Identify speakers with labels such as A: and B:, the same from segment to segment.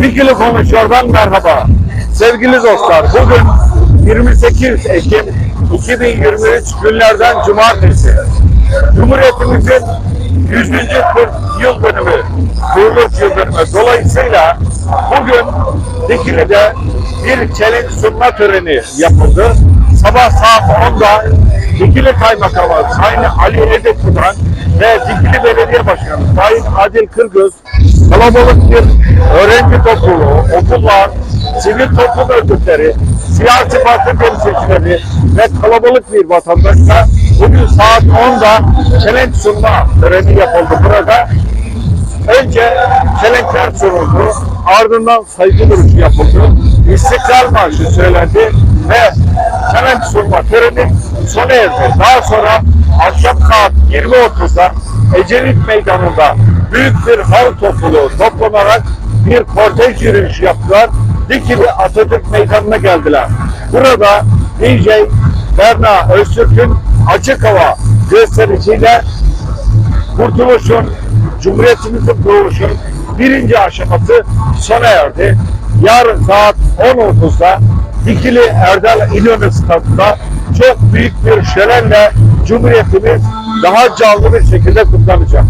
A: Fikirli Konuşuyor'dan merhaba. Sevgili dostlar, bugün 28 Ekim 2023 günlerden cumartesi. Cumhuriyetimizin 100. 40 yıl dönümü, kuruluş yıl dönümü. Dolayısıyla bugün Dikili'de bir çelenk sunma töreni yapıldı. Sabah saat 10'da Dikili Kaymakamı Sayın Ali Edeku'dan ve Dikili Belediye Başkanı Sayın Adil Kırgöz kalabalık bir öğrenci topluluğu, okullar, sivil toplum örgütleri, siyasi parti temsilcileri ve kalabalık bir vatandaşla bugün saat 10'da çelenk sunma töreni yapıldı burada. Önce çelenkler sunuldu, ardından saygı duruşu yapıldı, İstiklal Marşı söylendi ve çelenk sunma töreni sona erdi. Daha sonra akşam saat 20.30'da Ecevit Meydanı'nda büyük bir halk topluluğu toplanarak bir kortej yürüyüşü yaptılar. Dikili Atatürk Meydanı'na geldiler. Burada DJ Berna Öztürk'ün açık hava gösterisiyle kurtuluşun, Cumhuriyetimizin kuruluşun birinci aşaması sona erdi. Yarın saat 10.30'da Dikili Erdal İnönü Stadı'nda çok büyük bir şölenle Cumhuriyetimiz daha canlı bir şekilde kutlanacak.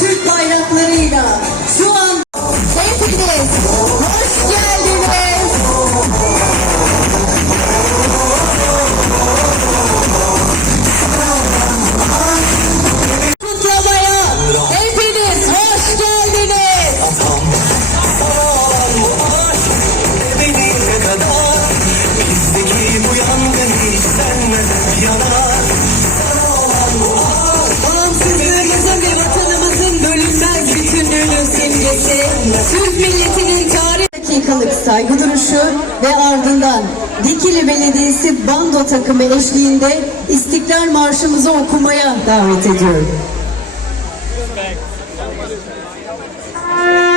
B: Türk bayrağı Türk milletinin tarih dakikalık saygı duruşu ve ardından Dikili Belediyesi bando takımı eşliğinde İstiklal Marşımızı okumaya davet ediyorum.
C: Cumhuriyetimizin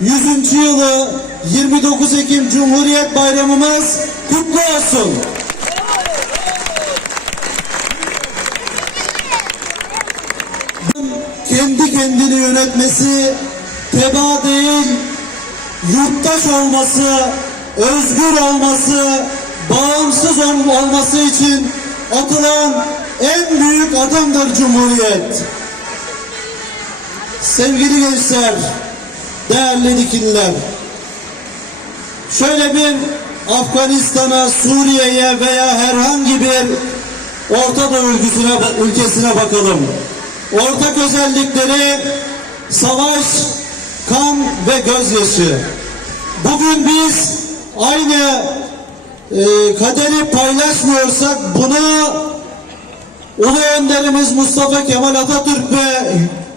C: 100. yılı 29 Ekim Cumhuriyet Bayramımız kutlu olsun. Kendi kendini yönetmesi teba değil, yurttaş olması, özgür olması, bağımsız ol- olması için atılan en büyük adımdır Cumhuriyet. Sevgili gençler, değerli dikililer, şöyle bir Afganistan'a, Suriye'ye veya herhangi bir Orta Doğu ülkesine, ülkesine bakalım. Ortak özellikleri savaş, kan ve gözyaşı. Bugün biz aynı e, kaderi paylaşmıyorsak bunu Ulu Önderimiz Mustafa Kemal Atatürk ve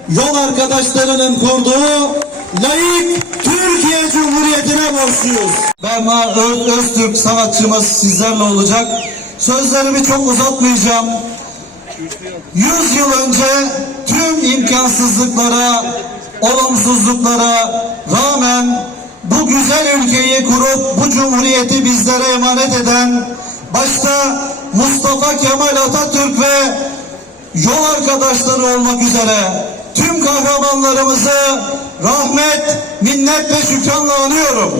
C: yol arkadaşlarının kurduğu layık Türkiye Cumhuriyeti'ne borçluyuz. Berna Öz, Öztürk sanatçımız sizlerle olacak. Sözlerimi çok uzatmayacağım. Yüz yıl önce tüm imkansızlıklara, olumsuzluklara rağmen bu güzel ülkeyi kurup bu cumhuriyeti bizlere emanet eden başta Mustafa Kemal Atatürk ve yol arkadaşları olmak üzere tüm kahramanlarımızı rahmet, minnet ve şükranla anıyorum.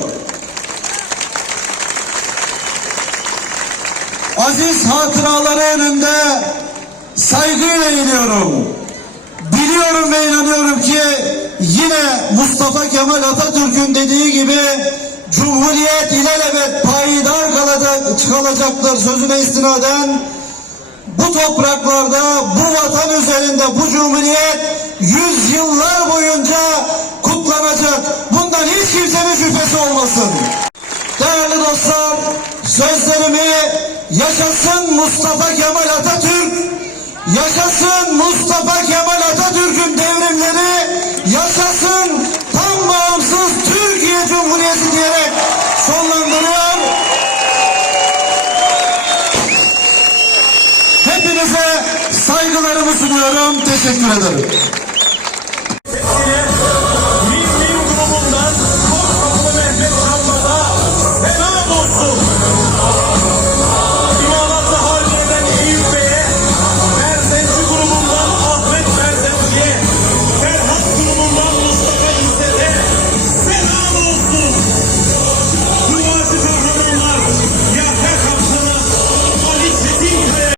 C: Aziz hatıraları önünde saygıyla eğiliyorum. Biliyorum ve inanıyorum ki yine Mustafa Kemal Atatürk'ün dediği gibi Cumhuriyet ilelebet payidar kalacak, kalacaktır sözüne istinaden bu topraklarda, bu vatan üzerinde bu cumhuriyet yüzyıllar boyunca kutlanacak. Bundan hiç kimsenin şüphesi olmasın. Değerli dostlar, sözlerimi yaşasın Mustafa Kemal Atatürk, yaşasın Mustafa Kemal Atatürk'ün devrimleri, yaşasın tam bağımsız Türkiye Cumhuriyeti diyerek sonlandırıyor. Hepinize saygılarımı sunuyorum. Teşekkür ederim.